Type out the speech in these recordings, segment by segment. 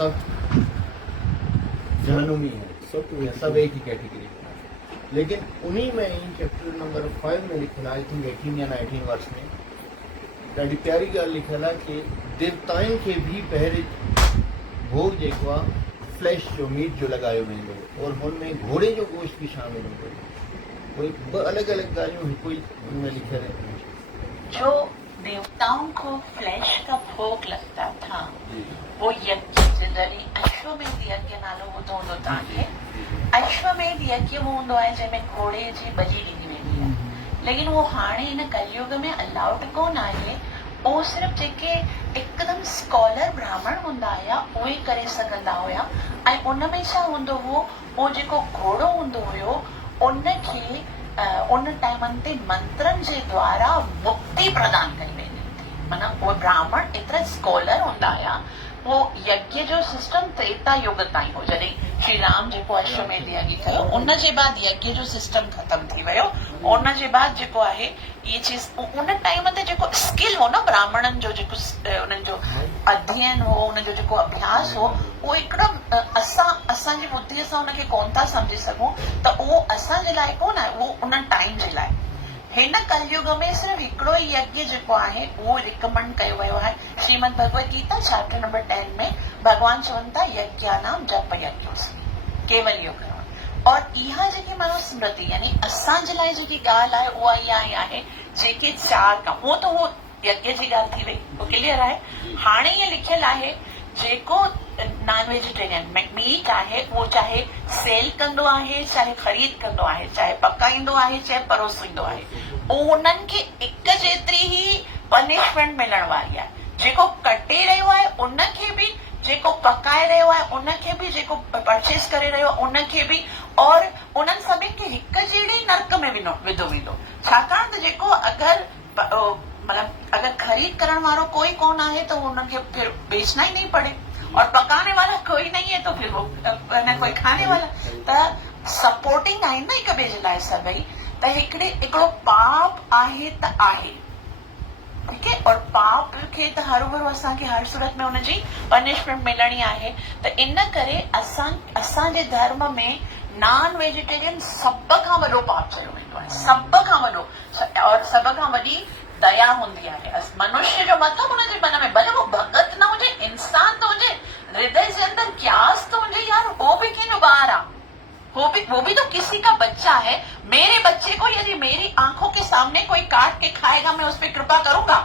सब जहनुमी है, सब एक ही कैटेगरी में। लेकिन उन्हीं में इन चैप्टर नंबर 5 में लिखल आई थिंक 18 या 19 वर्ष में ॾाढी प्यारी ॻाल्हि लिखियल आहे कि देवताउनि खे भी पहिरें भोग जेको आहे फ्लैश जो मीट जो लगायो वेंदो और हुनमें घोड़े जो गोश्त भी शामिल हूंदो। कोई ॿ अलॻि अलॻि ॻाल्हियूं हिकु ई हुनमें लिखियल आहिनि। जो देवताओं को फ्लैश का भोग लगता था वो यज्ञ जनरली अश्वमेध यज्ञ नालो ॿुधो हूंदो तव्हांखे। अश्वमेध यज्ञ वो हूंदो आहे जंहिंमें घोड़े जी बलि ॾिनी वेंदी आहे, लेकिन वो हाणे हिन कलयुग में अलाउड कोन आहे। वो सिर्फ़ जेके एकदम स्कॉलर ब्राह्मण हूंदा हुया उहे करे सघंदा हुया। ऐं उन में छा हूंदो हो, वो जेको घोड़ो हूंदो हुयो उनखे उन टाइमनि ते मंत्रनि जे द्वारा मुक्ति प्रदान करी वेंदी हुई। माना वो ब्राह्मण एतिरा स्कॉलर हूंदा हुया। वो यज्ञ जो सिस्टम त्रेता युग ताईं हो, जॾहिं श्री राम जेको अश्वमेध यज्ञ कयो उन जे बाद यज्ञ जो सिस्टम खत्म थी वियो। उन जे बाद जेको आहे ये चीज उन टाइम ते जेको स्किल हो न ब्राह्मणनि जो, जेको उन्हनि जो अध्ययन हो, उनजो जेको अभ्यास हो, उहो हिकिड़ो असांजी बुद्धीअ सां उनखे कोन था सम्झी सघूं त उहो असांजे लाइ कोन आहे, उहो उन टाइम जे लाइ। हिन कलयुग में सिर्फ हिकिड़ो ई यज्ञ जेको आहे उहो रिकमेंड कयो वियो आहे। श्रीमद भगवत गीता चैप्टर नंबर 10 में भगवान चवनि था यज्ञानाम जप यज्ञोस्मि, केवल इहो करणो। और इहा जेकी मनुस्मृति यानी असांजे लाइ जेकी ॻाल्हि आहे उहा इहा आहे जेके 4 कम, उहो त उहो यज्ञ जी ॻाल्हि थी वई, उहो क्लियर आहे। हाणे ईअं लिखियल आहे जेको नॉन वेजिटेरियन मीट आहे उहो चाहे सेल कंदो आहे, चाहे ख़रीद कंदो आहे, चाहे पकाईंदो आहे, चाहे परोसींदो आहे, उन्हनि खे हिक जेतिरी ई पनिशमेंट मिलण वारी आहे। जेको कटे रहियो आहे उनखे बि, जेको पकाए रहियो आहे उनखे बि, जेको परचेस करे रहियो आहे उनखे बि, और उन्हनि सभिनि खे हिक जहिड़े नर्क में विधो वेंदो। छाकाणि त जेको अगर खरीद करण वालो कोई कौन आहे तो उनके फिर बेचना ही नहीं पड़े, और पकाने वाला कोई नहीं है तो फिर वो कोई खाने वाला त सपोर्टिंग आहिनि न हिक ॿिए जे लाइ सभई। त हिकिड़ो पाप आहे त आहे, ठीक है, और पाप खे त हर भरू असांखे हर सूरत में उनजी पनिशमेंट मिलणी आहे। त इन करे असांजे धर्म में नॉन वेजिटेरियन सभ खां वॾो पाप चयो वेंदो आहे, सभ खां वॾो, और सभ खां वॾी दया हूंदी आहे। मनुष्य जो मतिलबु हुनजे मन में भले वो भगत न हुजे, इंसान तो हुजे, हृदय जे अंदर क्यास तो हुजे, यार वो भी कंहिंजो ॿार आहे, वो भी तो किसी का बच्चा है। मेरे बच्चे को यदि मेरी आंखों के सामने कोई काट के खाएगा मैं उस पर कृपा करूंगा?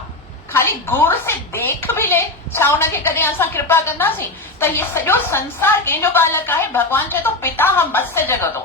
खाली गुड़ से देख भी ले छा उनखे कॾहिं असां कृपा कंदासीं? त ये सॼो संसार कंहिंजो बालक आहे? भगवान चए थो पिता हम मत्स्य जगतो,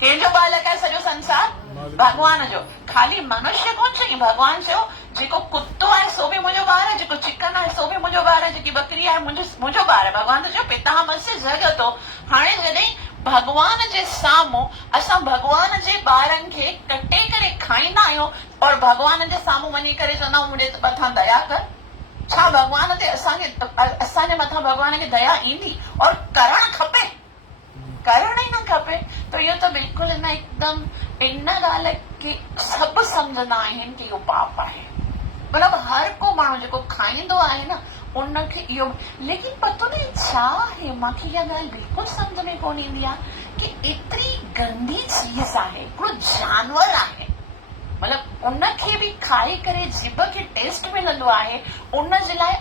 कंहिंजो बालक आहे सॼो संसार? भगवान जो। खाली मनुष्य कोन चई, भगवान चयो जेको कुत्तो आहे सो बि मुंहिंजो ॿार आहे, जेको चिकन आहे सो बि मुंहिंजो ॿार आहे, जेकी बकरी आहे मुंहिंजो ॿार आहे। भगवान त चयो पिता मत्स्य जगतो। हाणे जॾहिं भगवान जे साम्हूं असां भगवान जे ॿारनि खे कटे करे खाईंदा आहियूं और भगवान जे साम्हूं वञी करे चवंदा आहियूं मुंहिंजे मथां दया कर, छा भगवान ते असांजे मथां भगवान खे दया ईंदी? और करणु खपे, करण ई न खपे। तो इहो त बिल्कुलु न एकदम इन ॻाल्हि खे सभु सम्झंदा आहिनि कि इहो पाप आहे। मतिलबु हर को माण्हू जेको खाईंदो आहे न उनखे इहो, लेकिन पतो न छा आहे, मूंखे इहा ॻाल्हि बिल्कुलु सम्झ में कोन ईंदी आहे कि एतिरी गंदी चीज़ आहे, हिकिड़ो जानवर आहे, मतिलबु उनखे बि खाई करे जिभ खे टेस्ट मिलंदो आहे। उन जे लाइ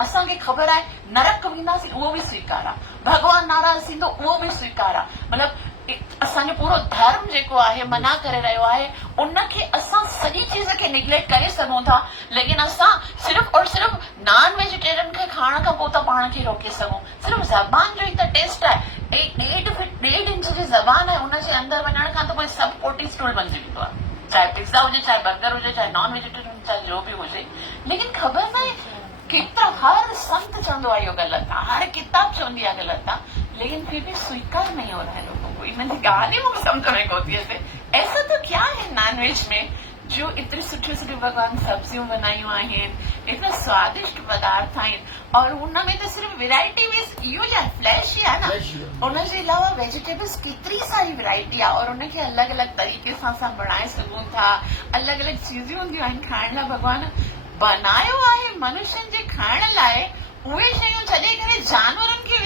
असांखे ख़बर आहे नरक वेंदासीं उहो बि स्वीकार आहे, भगवान नाराज़ थींदो उहो बि स्वीकार आहे। मतिलबु असांजो पूरो धर्म जेको आहे मना करे रहियो आहे, उनखे असां सॼी चीज़ खे निग्लेक्ट करे सघूं था, लेकिन असां सिर्फ़ और सिर्फ़ नॉन वेजिटेरियन खे खाइण खां पोइ त पाण खे रोके सघूं। सिर्फ़ ज़बान जो ई त टेस्ट आहे, 1.5 इंच जी ज़बान आहे, उनजे अंदरि वञण खां त पोइ सभु कोटी स्टूल बणिजी वेंदो आहे, चाहे पिज़्ज़ा हुजे, चाहे बर्गर हुजे, चाहे नॉन वेजिटेरियन, चाहे जो बि हुजे। लेकिन ख़बर न आहे केतिरा हर संत चवंदो आहे इहो ग़लति आहे, हर किताब चवंदी आहे ग़लति आहे, लेकिन फिर भी स्वीकार नहीं हो रहा है लोगों को। इन्हें गाने मुझे समझ में होती है ऐसा तो क्या है नॉनवेज में जो इतनी सुठी सुठी भगवान सब्जियों बनायूं आहिनि, इतना स्वादिष्ट पदार्थ आहिनि, और उनमें तो सिर्फ वैरायटी भी इहो या फ्लैश ही आहे न, उनजे अलावा वेजिटेबल्स केतिरी सारी वैरायटी आहे, और उनखे अलॻि अलॻि तरीक़े सां असां बणाए सघूं था। अलॻि अलॻि चीज़ूं हूंदियूं आहिनि खाइण लाइ, भगवान बनायो आहे मनुष्यनि जे खाइण लाइ। उहे शयूं छॾे करे जानवरनि खे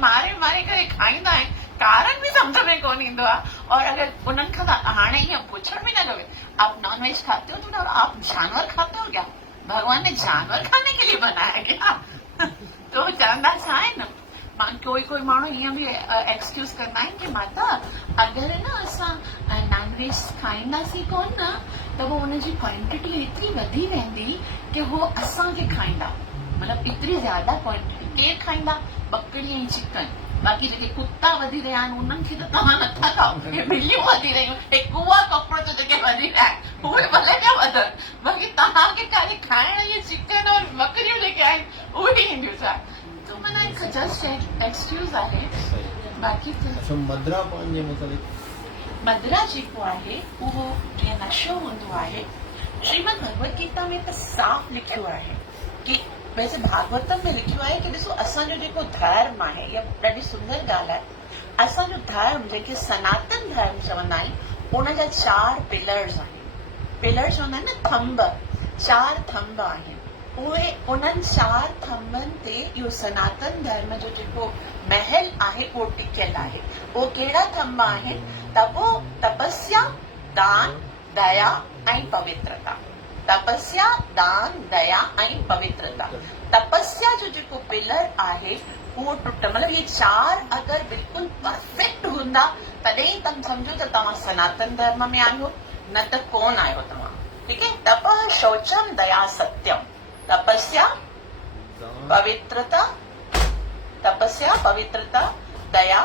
मारे मारे करे खाईंदा आहिनि, कारण बि समझ में कोन ईंदो आहे। और अगर उन्हनि खां हाणे ईअं पुछण बि न लगे, आप नॉन वेज खाते हो तो आप जानवर खाते हो क्या? भगवान ने जानवर खाने के लिए बनाया क्या? तो चवंदा छा आहे न, कोई माण्हू ईअं बि एक्सक्यूज़ कंदा आहिनि कि माता अगरि न असां नॉन वेज खाईंदासीं कोन न त पोइ हुनजी क्वांटिटी एतिरी वधी वेंदी कि हो असांखे खाईंदा, मतिलबु एतिरी ज्यादा क्वांटिटी केरु खाईंदा? बकरी ऐं चिकन। बाक़ी जेके कुत्ता वधी रहिया आहिनि उन्हनि खे त तव्हां नथा खाओ, ॿिलियूं वधी रहियूं, हे कूआ कॉकरोच जेके वधी रहिया आहिनि उहे भले न वधनि, बाक़ी तव्हांखे खाली खाइण इहे चिकन और बकरियूं जेके आहिनि उहे ईंदियूं छा? तो माना हिकु जस्ट एक्सक्यूज़ आहे। बाक़ी अच्छा, मदरा पान जे मुतालिक़ मदरा जेको आहे उहो जीअं नशो हूंदो आहे, श्रीमद भगवत गीता में त साफ़ लिखियो आहे कि वैसे भागवतम में लिखियो आहे कि ॾिसो असांजो जेको धर्म आहे, इहा ॾाढी सुंदर ॻाल्हि आहे, असांजो धर्म जेके सनातन धर्म चवंदा आहियूं उनजा 4 पिलर्स आहिनि। पिलर्स हूंदा आहिनि न, थंब, 4 थंब आहिनि। उहे उन्हनि 4 थंबनि ते इहो सनातन धर्म जो जेको महल आहे उहो टिकियल आहे। उहो कहिड़ा थंब आहिनि? तपस्या, दान, दया ऐं पवित्रता। तपस्या, दान, दया ऐं पवित्रता। तपस्या जो जेको पिलर आहे उहो मतिलबु ये 4 अगरि बिल्कुलु परफेक्ट हूंदा तॾहिं तव्हां सम्झो त तव्हां सनातन धर्म में आहियो, न त कोन आहियो तव्हां। ठीक है? तपः शौचम दया सत्यम। तपस्या, पवित्रता, तपस्या, पवित्रता, दया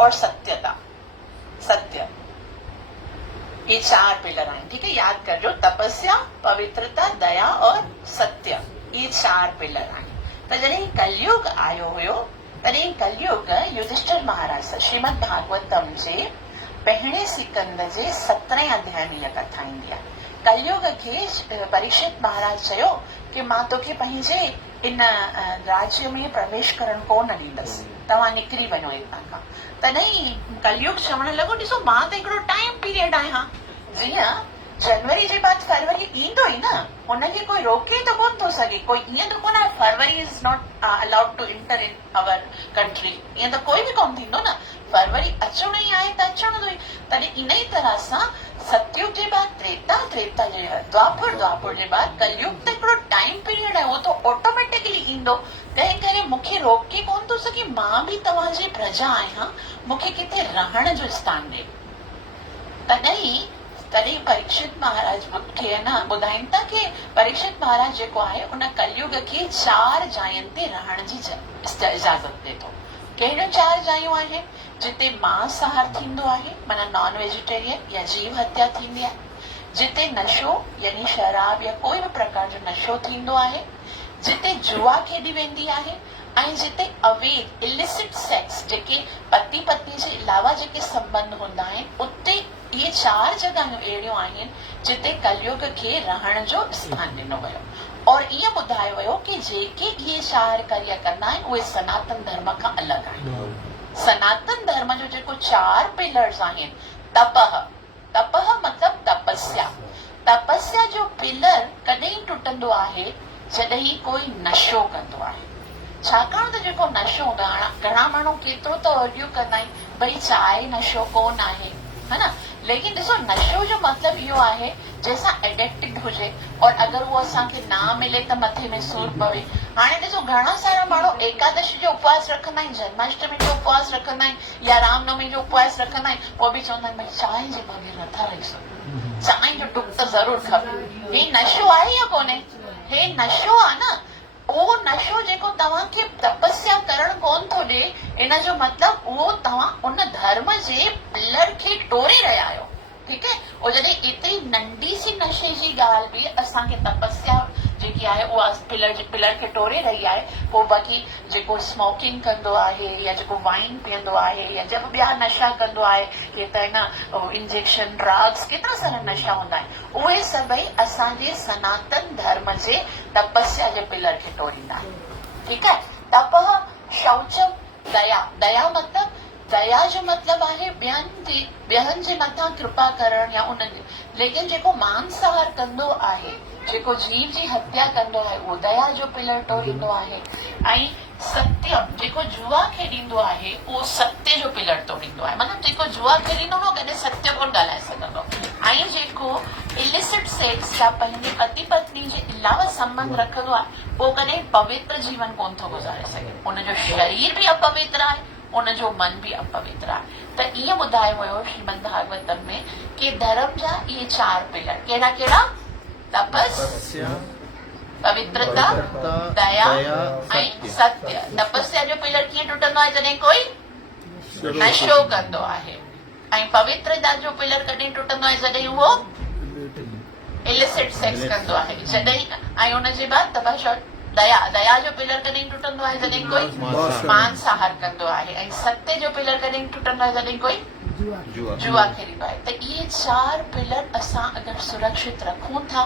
और सत्यता, सत्य, ये 4 पिलर आहिनि। ठीक है, याद कजो, तपस्या, पवित्रता, दया और सत्य, ये 4 पिलर आहिनि। त जॾहिं कलयुग आयो हुयो तॾहिं कलयुग युधिष्ठिर महाराज श्रीमद भागवतम जे पहिरें सिकंद जे 17 अध्याय में इहा कथा ईंदी आहे। कलयुग खे परीक्षित महाराज चयो कि मां तोखे पंहिंजे इन राज्य में प्रवेश करण कोन ॾींदसि, तव्हां निकिरी वञो हितां खां। तॾहिं कलयुग चवण लॻो, ॾिसो मां त हिकिड़ो टाइम पीरियड आहियां, जीअं जनवरी जे बाद फरवरी ईंदो ई न, हुनखे कोई रोके त कोन थो सघे। कोई ईअं त कोन आहे फरवरी is not allowed to enter in our country, ईअं त कोई बि कोन थींदो न। फरवरी अचणो ई आहे त अचणो ई। तॾहिं इन ई तरह सां सतयुग जे बाद त्रेता, त्रेता जे बाद द्वापर, द्वापर जे बाद कलयुग त हिकिड़ो टाइम पीरियड आहे, उहो त ऑटोमेटिकली ईंदो। तंहिं करे मूंखे रोके कोन थो सघे, मां बि तव्हांजी प्रजा आहियां, मूंखे किथे रहण जो स्थान ॾे। तॾहिं परीक्षित महाराज खे न ॿुधाइनि था कि परीक्षित महाराज जेको आहे उन कलयुग खे 4 जायुनि ते रहण जी इजाज़त ॾे थो। कहिड़ियूं 4 जायूं आहिनि? जिते मांसाहार थींदो आहे, माना नॉन वेजिटेरियन या जीव हत्या थींदी आहे, जिते नशो यानी शराब या कोई बि प्रकार जो नशो थींदो आहे, जिते जुआ खेॾी वेंदी आहे, ऐं जिते अवैध इलिसिट सेक्स जेके पति पत्नी जे अलावा जेके संबंध हूंदा आहिनि, उते ये 4 जॻहियूं अहिड़ियूं आहिनि जिते कलयुग खे रहण जो स्थान ॾिनो वियो। और ईअं ॿुधायो वियो कि जेके इहे 4 कार्य कंदा आहिनि उहे सनातन धर्म खां अलॻि आहिनि। सनातन धर्म जो जेको 4 पिलर्स आहिनि, तपह, तपह मतिलबु तपस्या। तपस्या जो पिलर कॾहिं टुटंदो आहे? जॾहिं कोई नशो कंदो आहे। छाकाणि त जेको नशो हूंदो आहे, घणा माण्हू केतिरो त आर्ग्यू कंदा आहिनि भई चांहि नशो कोन आहे, है न, लेकिन ॾिसो नशो जो मतिलबु इहो आहे जंहिंसां एडिक्टेड हुजे और अगरि उहो असांखे ना मिले त मथे में सूर पवे। हाणे ॾिसो घणा सारा माण्हू एकादशी जो उपवास रखंदा आहिनि, जन्माष्टमी जो उपवास रखंदा आहिनि या रामनवमी जो उपवास रखंदा आहिनि, पोइ बि चवंदा आहिनि भई चांहि जे बग़ैर नथा रही सघूं, चांहि जो टुक त ज़रूरु खपे। हे नशो आहे या कोन्हे? हे नशो आहे न। उहो नशो जेको तव्हांखे तपस्या करण कोन थो ॾे, इन जो मतिलबु उहो तव्हां उन धर्म जे पिलर खे टोरे रहिया आहियो। ठीक है, और जॾहिं एतिरी नंढी सी नशे जी ॻाल्हि बि असांखे तपस्या जेकी आहे उहा पिलर खे टोरे रही आहे, पोइ बाक़ी जेको स्मोकिंग कंदो आहे या जेको वाइन पीअंदो आहे या जब ॿिया नशा कंदो आहे, के त न इंजेक्शन, ड्रग्स, केतिरा सारा नशा हूंदा आहिनि, उहे सभई असांजे सनातन धर्म जे तपस्या जे पिलर खे टोरींदा आहिनि। ठीकु आहे, तपह, शौचम, दया। दया मतिलबु, दया जो मतिलबु आहे ॿियनि जे मथां कृपा करण या उन्हनि, लेकिन जेको मांसाहार कंदो आहे, जेको जीव जी हत्या कंदो आहे, उहो दया जो पिलर टोरींदो आहे। ऐं सत्यम, जेको जुआ खेॾींदो आहे उहो सत्य जो पिलर तोड़ींदो आहे। मतिलबु जेको जुआ खेॾींदो न कॾहिं सत्य कोन ॻाल्हाए सघंदो। ऐं जेको इलिसिट सेक्स या पंहिंजे पति पत्नी जे अलावा संबंध रखंदो आहे उहो कॾहिं पवित्र जीवन कोन थो गुज़ारे सघे। उनजो शरीर बि अपवित्र आहे, उनजो मन बि अपवित्र आहे। त ईअं ॿुधायो वियो श्रीमद भागवतम में कि धर्म जा इहे 4 पिलर कहिड़ा कहिड़ा? तपस्या, पवित्रता, दया ऐं सत्य। तपस्या जो पिलर कीअं टुटंदो आहे? जॾहिं कोई नशो कंदो आहे। ऐं पवित्रता जो पिलर कॾहिं टुटंदो आहे? जॾहिं उहो इलिसिट सेक्स कंदो आहे। जॾहिं ऐं उनजे बाद तपस्या। दया जो पिलर कॾहिं टुटंदो आहे? जॾहिं कोई मांसाहार कंदो आहे। ऐं सत्य जो पिलर कॾहिं टुटंदो आहे? जॾहिं कोई जुआ खेॾींदो आहे। त इहे 4 पिलर असां अगरि सुरक्षित रखूं था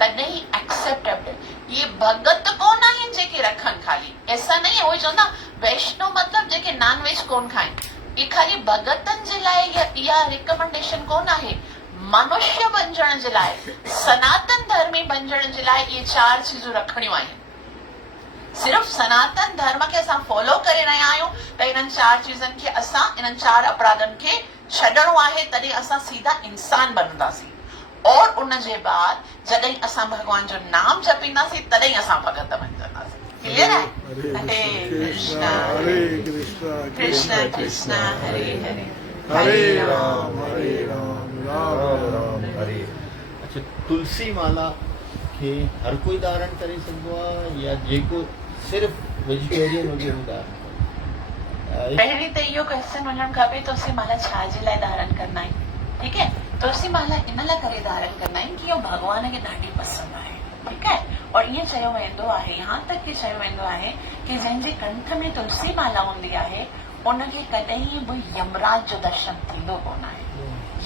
तॾहिं एक्सेप्टेबल। ये भगत कोन आहिनि जेके रखनि खाली, ऐसा नहीं है। उहे चवंदा वैष्णव मतिलबु जेके नॉन वेज कोन खाइनि। ये खाली भगतनि जे लाइ इहा रिकमेंडेशन कोन आहे। मनुष्य बणजण जे लाइ, सनातन धर्मी बणजण जे लाइ इहे 4 चीजूं रखणियूं आहिनि। सिर्फ़ सनातन धर्म खे असां फॉलो करे रहिया आहियूं त इन्हनि 4 चीजनि खे असां इन्हनि 4 अपराधनि खे छॾणो आहे, तॾहिं असां सीधा इंसान बनंदासीं। और उनजे बाद जॾहिं असां भगवान जो नाम जपींदासीं तॾहिं असां भगत बणजंदासीं। क्लियर आहे? हरे कृष्णा कृष्ण कृष्ण हरे हरे, हरे राम राम राम हरे। अच्छा, तुलसी माला खे हर कोई धारण करे सघंदो आहे या जेको सिर्फ़ वेजिटेरियन हुजे उहो धारण? पहिरीं त इहो क्वेश्चन वञणु खपे तुलसी माला छा जे लाइ धारण कंदा आहिनि। ठीकु है, तुलसी माला इन लाइ करे धारण कंदा आहिनि कि इहो भॻवान खे ॾाढी पसंदि आहे। ठीकु है, और ईअं चयो वेंदो आहे, यहाँ तक कि चयो वेंदो आहे कि जंहिंजे कंठ में तुलसी माला हूंदी आहे उनखे कॾहिं बि यमराज जो दर्शन थींदो कोन आहे।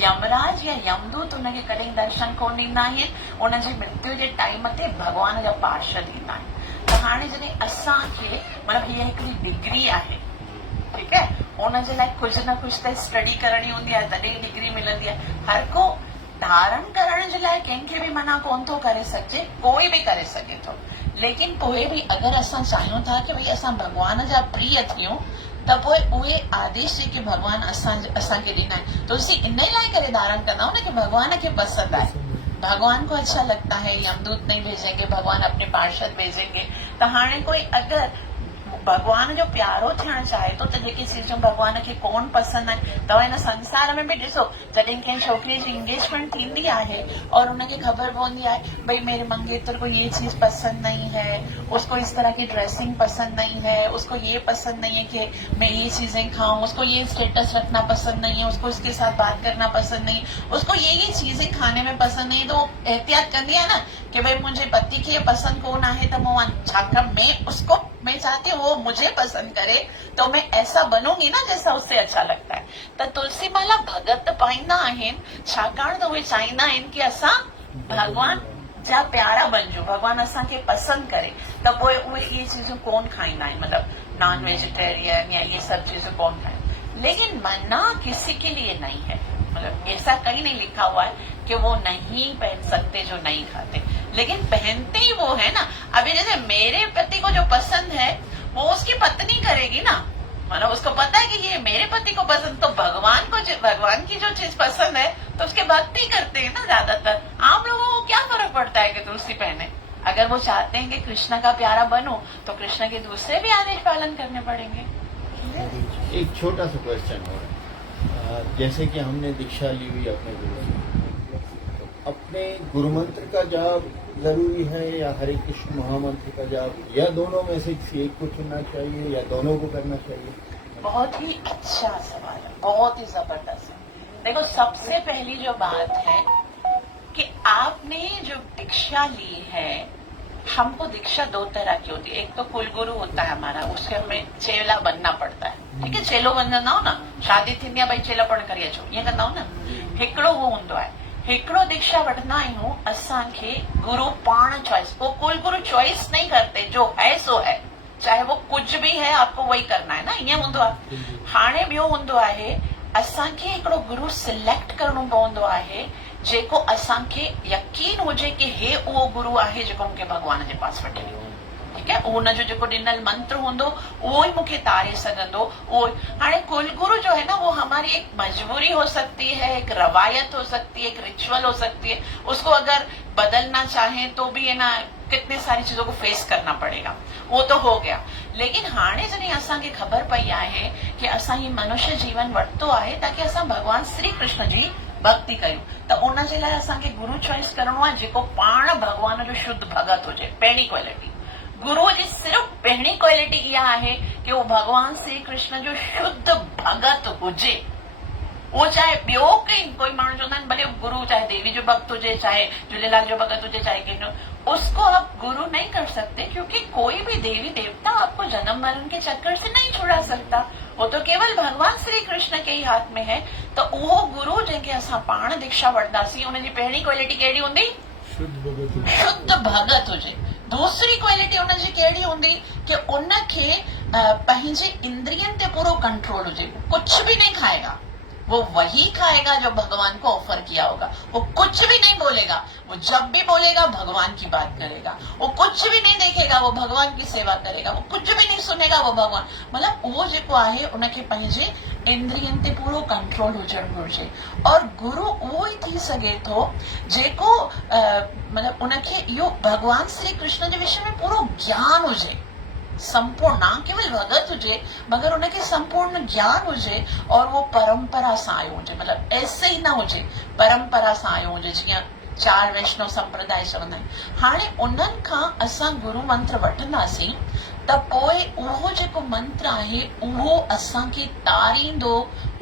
यमराज या यमदूत उनखे कॾहिं दर्शन कोन ॾींदा आहिनि। उनजी मृत्यु जे टाइम ते भॻवान जा पार्षद ईंदा आहिनि। त हाणे जॾहिं असांखे मतिलबु हीअ हिकिड़ी डिग्री आहे, ठीकु है, उनजे लाइ कुझु न कुझु त स्टडी करणी हूंदी आहे तॾहिं डिग्री मिलंदी आहे। हर को धारण करण जे लाइ कंहिंखे बि मना कोन थो करे सघिजे, कोई बि करे सघे थो। लेकिन पोइ बि अगरि असां चाहियूं था कि भई असां भॻवान जा प्रिय थियूं त पोइ उहे आदेश जेके भॻवान असांखे ॾींदा आहिनि तुलसी इन लाइ करे धारण कंदा आहियूं न कि भॻवान खे पसंदि आहे, भगवान को अच्छा लगता है। यमदूत नहीं भेजेंगे, भगवान अपने पार्षद भेजेंगे। त हाणे कोई अगरि भगवान जो प्यारो थियणु चाहे थो त जेकी चीजूं भगवान खे कोन पसंदि आहिनि। तव्हां हिन संसार में बि ॾिसो, जॾहिं कंहिं छोकिरीअ जी इंगेजमेंट थींदी आहे और उनखे ख़बर पवंदी आहे भई मेरे मंगेतर को ये चीज पसंद नहीं है, उसको इस तरह की ड्रेसिंग पसंद नहीं है, उसको ये पसंद नहीं है कि मैं ये चीजें खाऊं, उसको ये स्टेटस रखना पसंद नहीं है, उसको इसके साथ बात करना पसंद नहीं, उसको ये चीजें खाने में पसंद नहीं, तो एहतियात कंदी है ना कि भाई मुझे पति खे पसंद कोन आहे त मैं चाहती हूँ वो मुझे पसंद करे तो मैं ऐसा बनूंगी ना जैसा उससे अच्छा लगता है। तो तुलसी माला भगत पाईंदा आहिनि छाकाणि त उहे चाहींदा आहिनि कि असां भगवान जा प्यारा बणिजूं, भगवान असांखे पसंद करे। त पोइ उहे इहे चीजूं कोन खाईंदा आहिनि, मतिलबु नॉन वेजिटेरियन या ये सब चीजें कोन खाएं। लेकिन मना किसी के लिए नहीं है, मतलब ऐसा कहीं नहीं लिखा हुआ है कि वो नहीं पहन सकते जो नहीं खाते, लेकिन पहनते ही वो है ना। अभी जैसे मेरे पति को जो पसंद है वो उसकी पत्नी करेगी ना, मतलब उसको पता है कि ये मेरे पति को पसंद, तो भगवान की जो चीज पसंद है तो उसके भक्ति करते हैं ना ज्यादातर। आम लोगों को क्या फर्क पड़ता है कि तुलसी पहने? अगर वो चाहते हैं कि कृष्ण का प्यारा बनूं तो कृष्ण के दूसरे भी आदेश पालन करने पड़ेंगे। एक छोटा सा क्वेश्चन हो रहा है, जैसे कि हमने दीक्षा ली हुई अपने गुरु से, अपने गुरु मंत्र का जाप जरूरी है या हरे कृष्ण महामंत्र का जाप, या दोनों में से किसी एक को चुनना चाहिए या दोनों को करना चाहिए? बहुत ही अच्छा सवाल है, बहुत ही जबरदस्त है। देखो, सबसे पहली जो बात है कि आपने जो दीक्षा ली है, हमको दीक्षा 2 तरह की होती है। एक तो कुलगुरु होता है हमारा, उससे हमें चेला बनना पड़ता है, ठीक है, चेलो बनना हो ना, शादी थी भाई चेला पण करी अचो, ये कंदा हो न। हिकिड़ो वो हूंदो आहे, हिकिड़ो दीक्षा वठंदा आहियूं असांखे गुरु पाण चॉइस, वो कुलगुरु चॉइस नहीं करते, जो है सो है, चाहे वो कुछ भी है आपको वही करना है ना, ईअं हूंदो आहे। हाणे ॿियो हूंदो आहे असांखे हिकिड़ो गुरु सिलेक्ट करणो पवंदो आहे जेको असांखे यकीन हुजे कि हे उहो गुरु आहे जेको मूंखे भॻवान जे पास वठी वियो। ठीक है, उनजो जेको ॾिनल मंत्र हूंदो उहो ई मूंखे तारे सघंदो। उहो हाणे कुलगुरु जो है ना, वो हमारी एक मजबूरी हो सकती है, एक रवायत हो सकती है, एक रिचुअल हो सकती है। उसको अगर बदलना चाहें तो भी है ना कितने सारी चीजों को फेस करना पड़ेगा, वो तो हो गया। लेकिन हाणे जॾहिं असांखे ख़बर पई आहे कि असां ही मनुष्य जीवन वरितो आहे ताकि असां भगवान श्री कृष्ण जी भक्ति कयूं, त उन जे लाइ असांखे गुरु चॉइस करणो आहे जेको पाण भगवान जो शुद्ध भगत हुजे। पहिरीं क्वालिटी गुरु जी सिर्फ़ पहिरीं क्वालिटी इहा आहे कि वो भगवान श्री कृष्ण जो शुद्ध भगत हुजे। वो चाहे ॿियो कोई माण्हू चवंदा आहिनि भले गुरु चाहे देवी जो भक्त हुजे, चाहे झूलेलाल जो भगत हुजे, चाहे कंहिंजो, उसको आप गुरु नहीं कर सकते क्योंकि कोई भी देवी देवता आपको जन्म मरण के चक्कर से नहीं छुड़ा सकता। वो तो केवल भगवान श्री कृष्ण के ही हाथ में है। तो उहो गुरु जंहिंखे असां पाण दीक्षा वठंदासीं उनजी पहिरीं क्वालिटी कहिड़ी हूंदी? शुद्ध भगत हुजे। दूसरी क्वालिटी उनजी कहिड़ी हूंदी कि उनखे पंहिंजे इंद्रियनि ते पूरो कंट्रोल हुजे। कुछ भी नहीं खाएगा, वो वही खाएगा जो भगवान को ऑफर किया होगा। वो कुछ भी नहीं बोलेगा, वो जब भी बोलेगा भगवान की बात करेगा। वो कुछ भी नहीं देखेगा, वो भगवान की सेवा करेगा। वो कुछ भी नहीं सुनेगा, वो भगवान मतलब उहो जेको आहे उनखे पंहिंजे इंद्रियनि ते पूरो कंट्रोल हुजणु घुरिजे। और गुरु उहो ई थी सघे थो जेको मतलब उनखे इहो भगवान श्री कृष्ण जे विषय में पूरो ज्ञान हुजे, संपूर्ण, ना केवल भगत हुजे मगर उनखे संपूर्ण ज्ञान हुजे और वो परंपरा सां आयो हुजे। मतलब ऐसे ही ना हुजे, परंपरा सां आयो हुजे, जीअं चार वैष्णव संप्रदाय चवंदा आहिनि। हाणे उन्हनि खां असां गुरु मंत्र वठंदासीं त पोइ उहो जेको मंत्र आहे उहो असांखे तारींदो,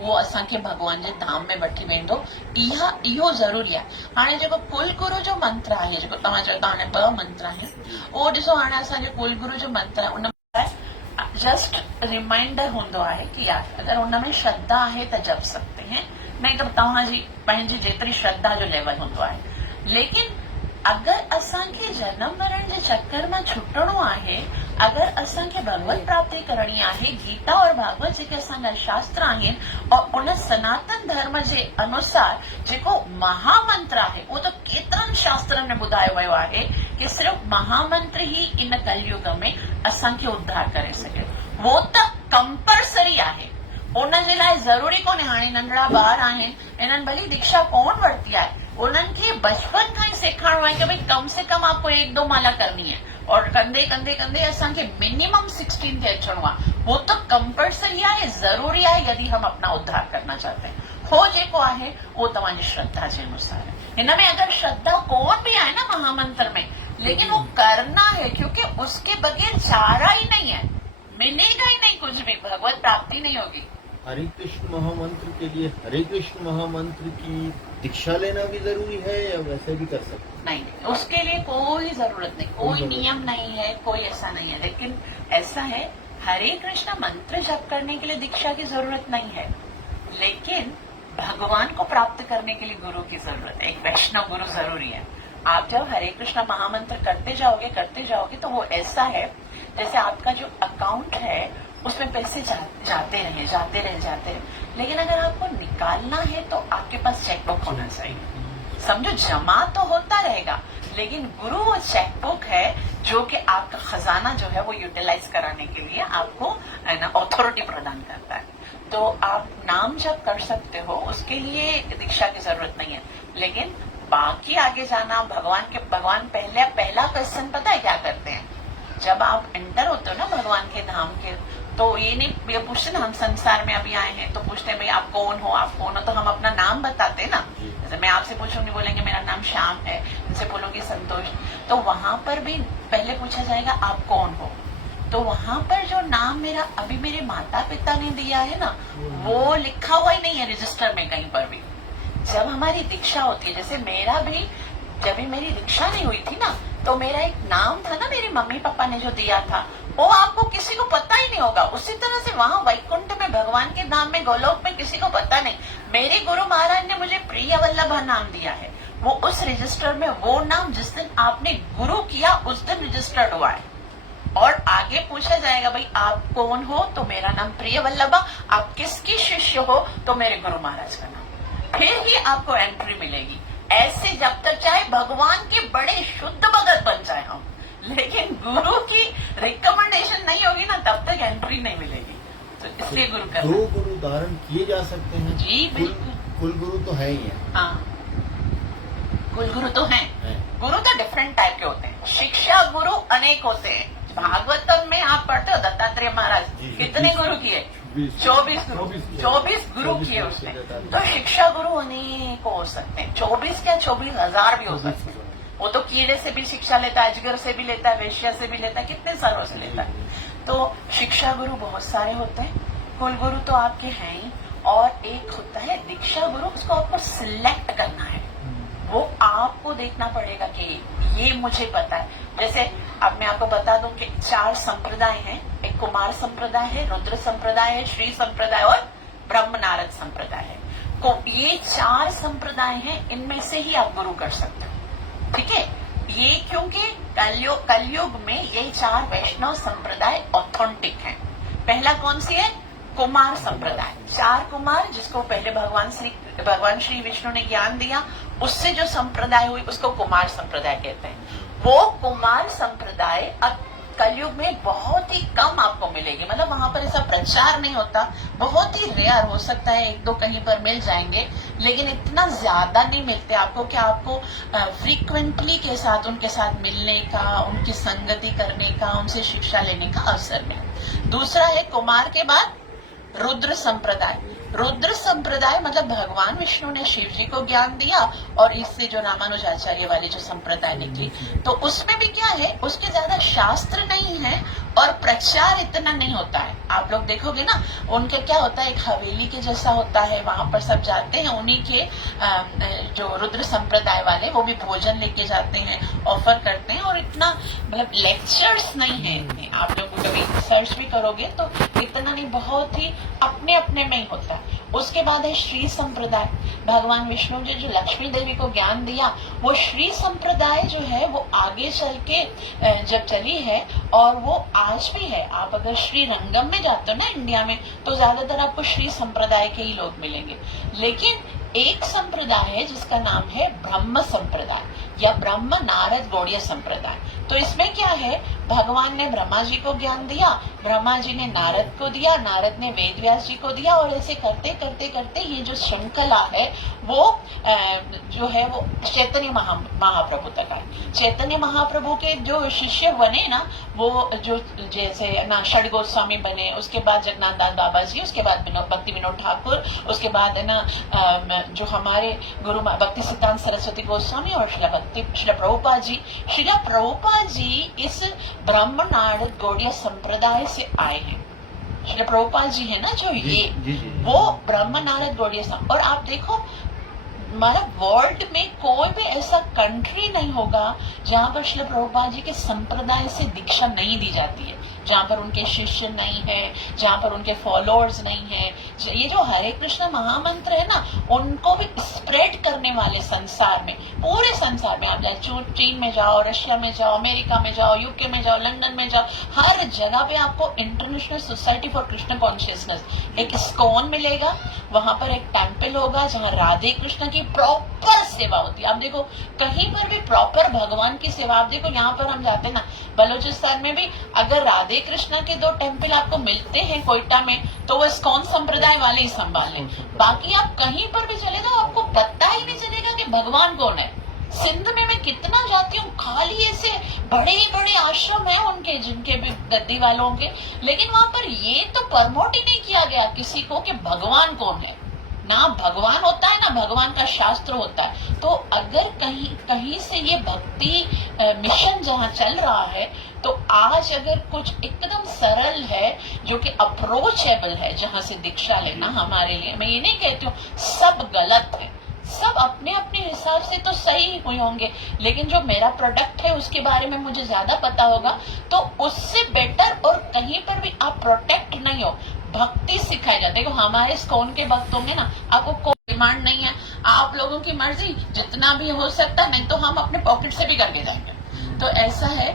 उहो असांखे भगवान जे धाम में वठी वेंदो। इहो ज़रूरी आहे। हाणे जेको कुलगुरु जो मंत्र आहे, जेको तव्हां चयो था हाणे 2 मंत्र आहिनि, उहो ॾिसो हाणे असांजे कुलगुरु जो मंत्र आहे उन जस्ट रिमाइंडर हूंदो आहे कि यार अगर उनमें श्रद्धा आहे त जप सकते हैं, नहीं तो तव्हांजी पंहिंजी जेतिरी श्रद्धा जो लेवल हूंदो आहे। लेकिन अगर असांखे जनम मरण जे चक्कर में छुटणो आहे, अगर असांखे भगवत प्राप्ति करणी आहे, गीता और भागवत जेके असांजा शास्त्र आहिनि और उन सनातन धर्म जे अनुसार जेको महामंत्र आहे उहो त केतिरनि शास्त्रनि में ॿुधायो वियो आहे कि सिर्फ़ महामंत्र ही इन कलयुग में असांखे उद्धार करे सघे। वो त कंपलसरी आहे, उन जे लाइ ज़रूरी कोन्हे। हाणे नंढड़ा ॿार आहिनि, इन्हनि भली दीक्षा कोन वरिती आहे, उन्हनि खे बचपन खां ई सेखारणो आहे कि भाई कम से कम आपको 1-2 माला करनी है और कंदे कंदे कंदे असांखे मिनिमम 16 ते अचणो आहे। वो तो कंपलसरी आहे, जरूरी आहे यदि हम अपना उद्धार करना चाहते हैं। हो जेको आहे वो तव्हांजी श्रद्धा जे अनुसार है। हिन में अगर श्रद्धा कोन भी आहे ना महामंत्र में, लेकिन वो करना है क्योंकि उसके बगैर चारा ही नहीं है, मिलेगा ही नहीं कुछ भी, भगवत प्राप्ति नहीं होगी। हरे कृष्ण महामंत्र के लिए हरे कृष्ण महामंत्र की दीक्षा लेना भी जरूरी है या वैसे भी कर सकते हैं? नहीं, उसके लिए कोई जरूरत नहीं, कोई नियम नहीं है, कोई ऐसा नहीं है। लेकिन ऐसा है, हरे कृष्ण मंत्र जप करने के लिए दीक्षा की जरूरत नहीं है, लेकिन भगवान को प्राप्त करने के लिए गुरु की जरूरत है। एक वैष्णव गुरु जरूरी है। आप जब हरे कृष्ण महामंत्र करते जाओगे तो वो ऐसा है जैसे आपका जो अकाउंट है उसमें पैसे जाते रहे। लेकिन अगर आपको निकालना है तो आपके पास चेकबुक होना चाहिए। समझो, जमा तो होता रहेगा, लेकिन गुरु वो चेकबुक है जो कि आपका खजाना जो है वो यूटिलाइज कराने के लिए आपको अथॉरिटी प्रदान करता है। तो आप नाम जप कर सकते हो, उसके लिए दीक्षा की जरूरत नहीं है। लेकिन बाकी आगे जाना, भगवान पहला क्वेश्चन पता है क्या करते हैं? जब आप एंटर होते हो ना भगवान के धाम के, तो ये पूछते ना, हम संसार में अभी आए हैं तो पूछते हैं भाई आप कौन हो, तो हम अपना नाम बताते हैं ना। जैसे मैं आपसे पूछूंगी, बोलेंगे मेरा नाम श्याम है, उनसे बोलूंगी संतोष। तो वहां पर भी पहले पूछा जाएगा आप कौन हो। तो वहां पर जो नाम मेरा अभी मेरे माता पिता ने दिया है ना, वो लिखा हुआ ही नहीं है रजिस्टर में कहीं पर भी। जब हमारी दीक्षा होती है, जैसे मेरा भी जब भी मेरी दीक्षा नहीं हुई थी ना, तो मेरा एक नाम था ना मेरे मम्मी पापा ने जो दिया था, वो आपको किसी को पता ही नहीं होगा। उसी तरह से वहां वैकुंठ में भगवान के धाम में गोलोक में किसी को पता नहीं। मेरे गुरु महाराज ने मुझे प्रिय वल्लभ नाम दिया है, वो उस रजिस्टर में वो नाम जिस दिन आपने गुरु किया उस दिन रजिस्टर्ड हुआ है। और आगे पूछा जाएगा भाई आप कौन हो, तो मेरा नाम प्रिय वल्लभा। आप किसकी शिष्य हो, तो मेरे गुरु महाराज का नाम। फिर ही आपको एंट्री मिलेगी। ऐसे जब तक चाहे भगवान के बड़े शुद्ध भगत बन जाए हम, लेकिन गुरु की रिकमेंडेशन नहीं होगी ना तब तक एंट्री नहीं मिलेगी। तो इसलिए गुरु का दो गुरु धारण किए जा सकते हैं। जी बिल्कुल। कुल गुरु तो है ही है। हाँ, कुल गुरु तो हैं। गुरु तो डिफरेंट टाइप के होते हैं। शिक्षा गुरु अनेक होते हैं। भागवतम में आप पढ़ते हो दत्तात्रेय महाराज कितने गुरु किए? 24 गुरु किए उसने। तो शिक्षा गुरु अनेक हो सकते हैं। 24 क्या 24,000 भी हो सकते हैं। वो तो कीड़े से भी शिक्षा लेता है, अजगर से भी लेता है, वेश्या से भी लेता है, कितने सालों से लेता है। तो शिक्षा गुरु बहुत सारे होते हैं। कुल गुरु तो आपके हैं ही, और एक होता है दीक्षा गुरु, उसको आपको सिलेक्ट करना है। वो आपको देखना पड़ेगा कि ये मुझे पता है। जैसे अब मैं आपको बता दूं कि 4 संप्रदाय हैं। एक कुमार संप्रदाय है, रुद्र संप्रदाय है, श्री संप्रदाय और ब्रह्म नारद संप्रदाय है। तो ये 4 संप्रदाय हैं, इनमें से ही आप गुरु कर सकते हो। ठीक है, ये क्योंकि कलयुग में ये 4 वैष्णव संप्रदाय ऑथेंटिक हैं। पहला कौन सी है? कुमार संप्रदाय। 4 कुमार, जिसको पहले भगवान श्री विष्णु ने ज्ञान दिया, उससे जो संप्रदाय हुई उसको कुमार संप्रदाय कहते हैं। वो कुमार संप्रदाय अब कलयुग में बहुत ही कम आपको मिलेगी। मतलब वहां पर ऐसा प्रचार नहीं होता, बहुत ही रेयर हो सकता है, 1-2 कहीं पर मिल जाएंगे, लेकिन इतना ज्यादा नहीं मिलते आपको कि आपको फ्रीक्वेंटली के साथ उनके साथ मिलने का, उनकी संगति करने का, उनसे शिक्षा लेने का अवसर मिले। दूसरा है कुमार के बाद रुद्र संप्रदाय। रुद्र संप्रदाय मतलब भगवान विष्णु ने शिव जी को ज्ञान दिया, और इससे जो रामानुजाचार्य वाले जो संप्रदाय निकली, तो उसमें भी क्या है, उसके ज्यादा शास्त्र नहीं है और प्रचार इतना नहीं होता है। आप लोग देखोगे ना, उनके क्या होता है, एक हवेली के जैसा होता है, वहां पर सब जाते हैं। उन्हीं के जो रुद्र संप्रदाय वाले, वो भी भोजन लेके जाते हैं, ऑफर करते हैं, और इतना मतलब लेक्चर्स नहीं है इतने। आप लोग कभी सर्च भी करोगे तो इतना नहीं, बहुत ही अपने अपने में ही होता है। उसके बाद है श्री संप्रदाय। भगवान विष्णु जी जो लक्ष्मी देवी को ज्ञान दिया, वो श्री संप्रदाय जो है वो आगे चल के जब चली है, और वो आज भी है। आप अगर श्री रंगम में जाते हो ना इंडिया में, तो ज्यादातर आपको श्री संप्रदाय के ही लोग मिलेंगे। लेकिन एक संप्रदाय है जिसका नाम है ब्रह्म संप्रदाय या ब्रह्म नारद गौड़ीय संप्रदाय। तो इसमें क्या है, भगवान ने ब्रह्मा जी को ज्ञान दिया, ब्रह्मा जी ने नारद को दिया, नारद ने वेद व्यास जी को दिया, और ऐसे करते करते करते ये जो श्रृंखला है वो जो है वो चैतन्य महाप्रभु तक आए। चैतन्य महाप्रभु के जो शिष्य बने ना, वो जो जैसे ना षड गोस्वामी बने, उसके बाद जगन्नाथ दास बाबा जी, उसके बाद भक्ति विनोद ठाकुर, उसके बाद है ना जो हमारे गुरु भक्ति सिद्धांत सरस्वती गोस्वामी और शिला प्रभुपाद जी इस ब्रह्म नारद गौड़ीय संप्रदाय से आए हैं। शिला प्रभुपाद जी है ना जो वो ब्रह्म नारद गौड़ीय। और आप देखो, मतलब वर्ल्ड में कोई भी ऐसा कंट्री नहीं होगा जहां पर शिला प्रभुपाद जी के संप्रदाय से दीक्षा नहीं दी जाती है, जहां पर उनके शिष्य नहीं है, जहां पर उनके फॉलोअर्स नहीं है। ये जो हरे कृष्ण महामंत्र है ना, उनको भी स्प्रेड करने वाले संसार में, पूरे संसार में आप जाओ, चीन में जाओ, रशिया में जाओ, अमेरिका में जाओ, यूके में जाओ, लंदन में जाओ, हर जगह पे आपको international society for Krishna consciousness, एक इस्कॉन मिलेगा। वहां पर एक टेम्पल होगा जहां राधे कृष्ण की प्रॉपर सेवा होती है। आप देखो कहीं पर भी प्रॉपर भगवान की सेवा, आप देखो यहाँ पर हम जाते ना बलूचिस्तान में भी, अगर राधे कृष्ण के 2 टेम्पल आपको मिलते हैं कोयटा में, तो वो इस्कॉन संप्रदाय वाले ही संभाले। बाकी आप कहीं पर भी चले जाओ, आपको पता ही नहीं चलेगा कि भगवान कौन है। सिंध में मैं कितना जाती हूँ, खाली ऐसे बड़े बड़े आश्रम है उनके, जिनके भी गद्दी वालों के, लेकिन वहां पर ये तो प्रमोट ही नहीं किया गया किसी को कि भगवान कौन है। ना भगवान होता है, ना भगवान का शास्त्र होता है। तो अगर कहीं से ये भक्ति मिशन जहाँ चल रहा है, तो आज अगर कुछ एकदम सरल है जो कि अप्रोचेबल है, जहाँ से दीक्षा लेना हमारे लिए, मैं ये नहीं कहती हूँ सब गलत है, सब अपने अपने हिसाब से तो सही हुए होंगे, लेकिन जो मेरा प्रोडक्ट है उसके बारे में मुझे ज्यादा पता होगा, तो उससे बेटर और कहीं पर भी आप प्रोटेक्ट नहीं हो। भक्ति सिखाई जाती है। हमारे इस्कॉन के भक्तों में ना आपको कोई डिमांड नहीं है, आप लोगों की मर्जी, जितना भी हो सकता है, नहीं तो हम अपने पॉकेट से भी करके जाएंगे। तो ऐसा है,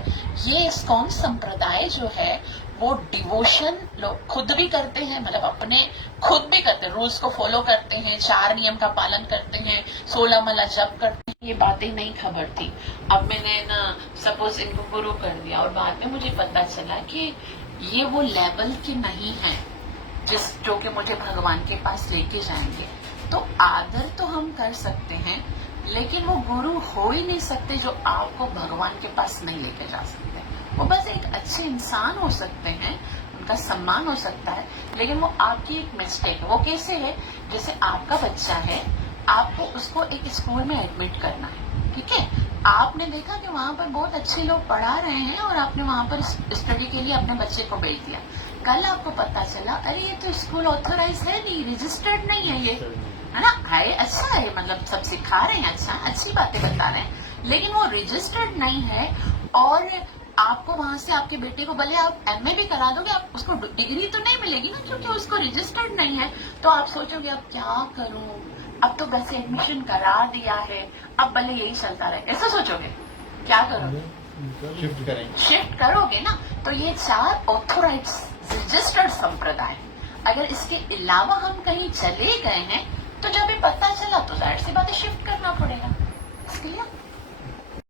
ये इस्कॉन संप्रदाय जो है वो डिवोशन लोग खुद भी करते हैं, मतलब अपने खुद भी करते हैं, रूल्स को फॉलो करते हैं, 4 नियम का पालन करते हैं, 16 माला जप करते हैं। ये बातें नहीं खबर थी। अब मैंने ना सपोज इनको गुरु कर दिया और बाद में मुझे पता चला कि ये वो लेवल के नहीं है जो कि मुझे भगवान के पास लेके जाएंगे। तो आदर तो हम कर सकते हैं, लेकिन वो गुरु हो ही नहीं सकते जो आपको भगवान के पास नहीं लेके जा सकते। वो बस एक अच्छे इंसान हो सकते हैं, उनका सम्मान हो सकता है, लेकिन वो आपकी एक मिस्टेक है। वो कैसे है, जैसे आपका बच्चा है, आपको उसको एक स्कूल में एडमिट करना है, ठीक है। आपने देखा कि वहां पर बहुत अच्छे लोग पढ़ा रहे हैं और आपने वहां पर स्टडी के लिए अपने बच्चे को भेज दिया। कल आपको पता चला अरे ये तो स्कूल ऑथोराइज है नहीं, रजिस्टर्ड नहीं है, ये है ना, है अच्छा है, मतलब सब सिखा रहे हैं, अच्छा अच्छी बातें बता रहे हैं, लेकिन वो रजिस्टर्ड नहीं है। और आपको वहां से आपके बेटे को भले आप एमए भी करा दोगे, आप उसको डिग्री तो नहीं मिलेगी ना, क्योंकि उसको रजिस्टर्ड नहीं है। तो आप सोचोगे अब क्या करूं, अब तो वैसे एडमिशन करा दिया है, अब भले यही चलता रहे, ऐसा सोचोगे, क्या करोगे, शिफ्ट करेंगे, शिफ्ट करोगे ना। तो ये 4 ऑथोराइज रजिस्टर्ड संप्रदाय, अगर इसके अलावा हम कहीं चले गए हैं तो जब भी पता चला तो जाहिर सी बात है शिफ्ट करना पड़ेगा।